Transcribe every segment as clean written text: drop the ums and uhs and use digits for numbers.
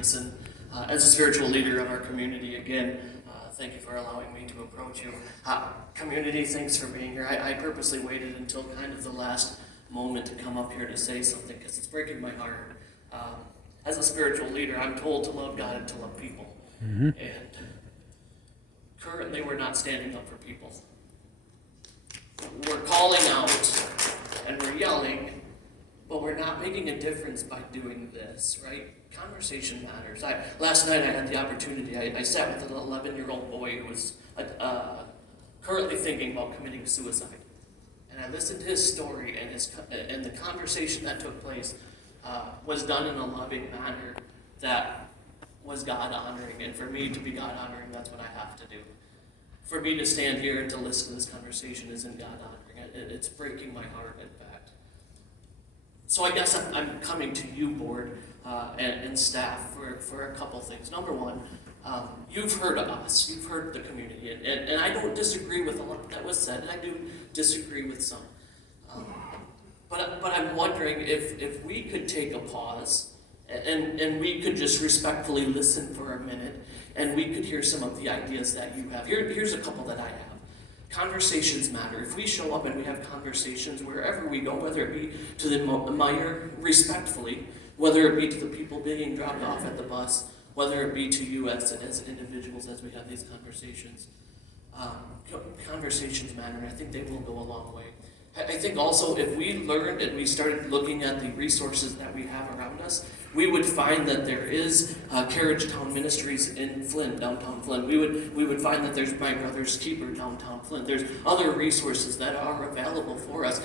Davison. As a spiritual leader of our community, again, thank you for allowing me to approach you. Community, thanks for being here. I purposely waited until kind of the last moment to come up here to say something because it's breaking my heart. As a spiritual leader, I'm told to love God and to love people. And currently, we're not standing up for people. We're calling out and we're yelling, but we're not making a difference by doing this, right? Conversation matters. Last night I had the opportunity, I sat with an 11-year-old boy who was currently thinking about committing suicide. And I listened to his story, and the conversation that took place was done in a loving manner that was God-honoring. And for me to be God-honoring, that's what I have to do. For me to stand here and to listen to this conversation isn't God-honoring. It's breaking my heart, in fact. So I guess I'm coming to you, board, and staff for a couple things. Number one, you've heard of us, you've heard the community, and I don't disagree with a lot that was said, and I do disagree with some. But I'm wondering if we could take a pause and we could just respectfully listen for a minute, and we could hear some of the ideas that you have. Here's a couple that I have. Conversations matter. If we show up and we have conversations wherever we go, whether it be to the Meijer respectfully, whether it be to the people being dropped off at the bus, whether it be to you as individuals as we have these conversations, conversations matter, and I think they will go a long way. I think also if we learned and we started looking at the resources that we have around us, we would find that there is Carriage Town Ministries in Flint, downtown Flint. We would find that there's My Brother's Keeper downtown Flint. There's other resources that are available for us.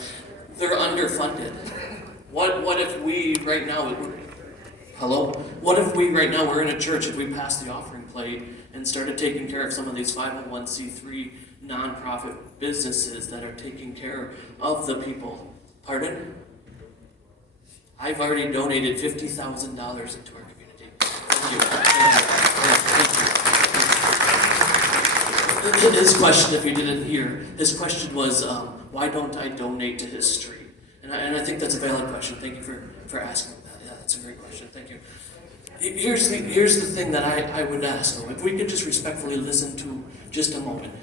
They're underfunded. What if we right now, what if we right now were in a church, if we passed the offering plate and started taking care of some of these 501c3 nonprofit businesses that are taking care of the people? Pardon? I've already donated $50,000 into our community. Thank you. His question, if you didn't hear, his question was, why don't I donate to his street? And I think that's a valid question. Thank you for asking that. Yeah, that's a great question. Thank you. Here's the thing that I would ask, though. If we could just respectfully listen to just a moment.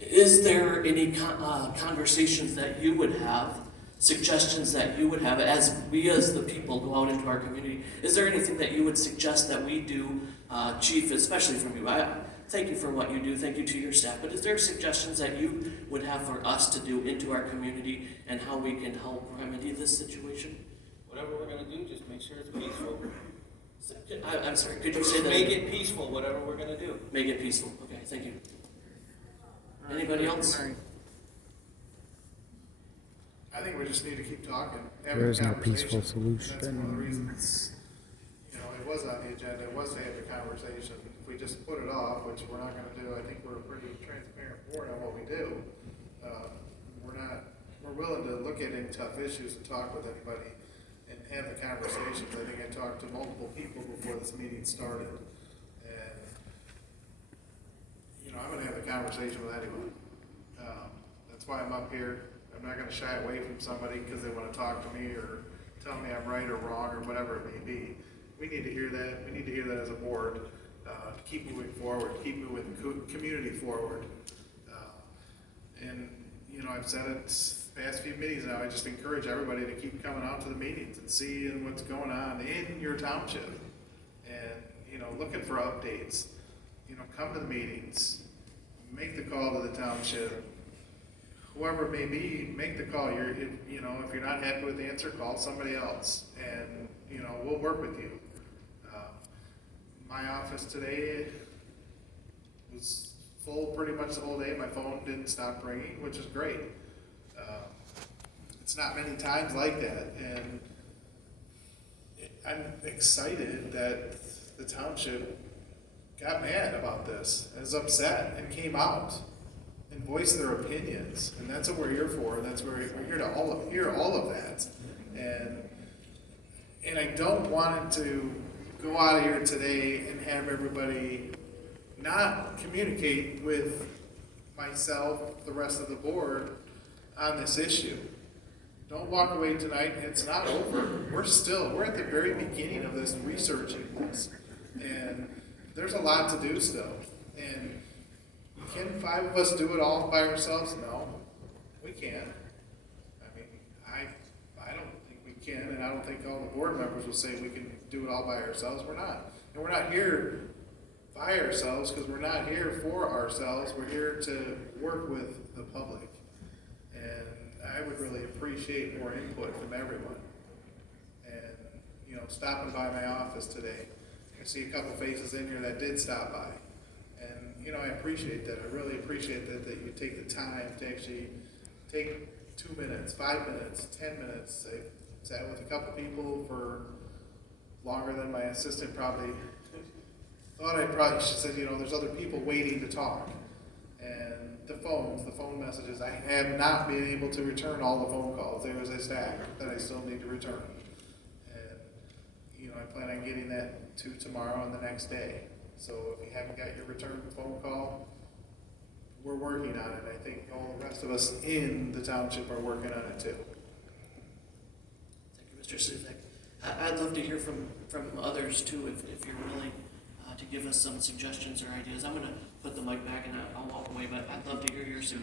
Is there any conversations that you would have, suggestions that you would have as we as the people go out into our community? Is there anything that you would suggest that we do, Chief, especially from you? Thank you for what you do. Thank you to your staff. But is there suggestions that you would have for us to do into our community and how we can help remedy this situation? Whatever we're going to do, just make sure it's peaceful. I'm sorry, could you say that? Make it peaceful, whatever we're going to do. Make it peaceful. Okay, thank you. Anybody else? I think we just need to keep talking. There is no peaceful solution. That's one of the reasons, it was on the agenda. It was to have the conversation. If we just put it off, which we're not going to do, I think we're a pretty transparent board on what we do. We're willing to look at any tough issues and talk with anybody and have the conversations. I think I talked to multiple people before this meeting started, and I'm going to have a conversation with anyone. That's why I'm up here. I'm not going to shy away from somebody because they want to talk to me or tell me I'm right or wrong or whatever it may be. We need to hear that. We need to hear that as a board to keep moving forward, keep moving the community forward. And I've said it past few meetings now. I just encourage everybody to keep coming out to the meetings and seeing what's going on in your township, and looking for updates. Come to the meetings, make the call to the township. Whoever it may be, make the call. If you're not happy with the answer, call somebody else, and we'll work with you. My office today was full pretty much the whole day. My phone didn't stop ringing, which is great. It's not many times like that, and I'm excited that the township got mad about this, is upset, and came out and voice their opinions, and that's what we're here for. That's where we're here to hear all of that, and I don't want it to go out of here today and have everybody not communicate with myself, the rest of the board, on this issue. Don't walk away tonight. It's not over. We're at the very beginning of this, researching this, And there's a lot to do still. And can 5 of us do it all by ourselves? No, we can't. I mean, I don't think we can, and I don't think all the board members will say we can do it all by ourselves. We're not. And we're not here by ourselves, because we're not here for ourselves. We're here to work with the public. And I would really appreciate more input from everyone. And, you know, stopping by my office today, I see a couple faces in here that did stop by. And, you know, I appreciate that. I really appreciate that you take the time to actually take 2 minutes, 5 minutes, 10 minutes. I sat with a couple people for longer than my assistant probably thought. I probably should say, you know, there's other people waiting to talk. And the phone messages, I have not been able to return all the phone calls. There was a stack that I still need to return. And, you know, I plan on getting that to tomorrow and the next day. So if you haven't got your return phone call, we're working on it. I think all the rest of us in the township are working on it too. Thank you, Mr. Sivak. I'd love to hear from others too, if you're willing to give us some suggestions or ideas. I'm going to put the mic back and I'll walk away, but I'd love to hear your suggestions.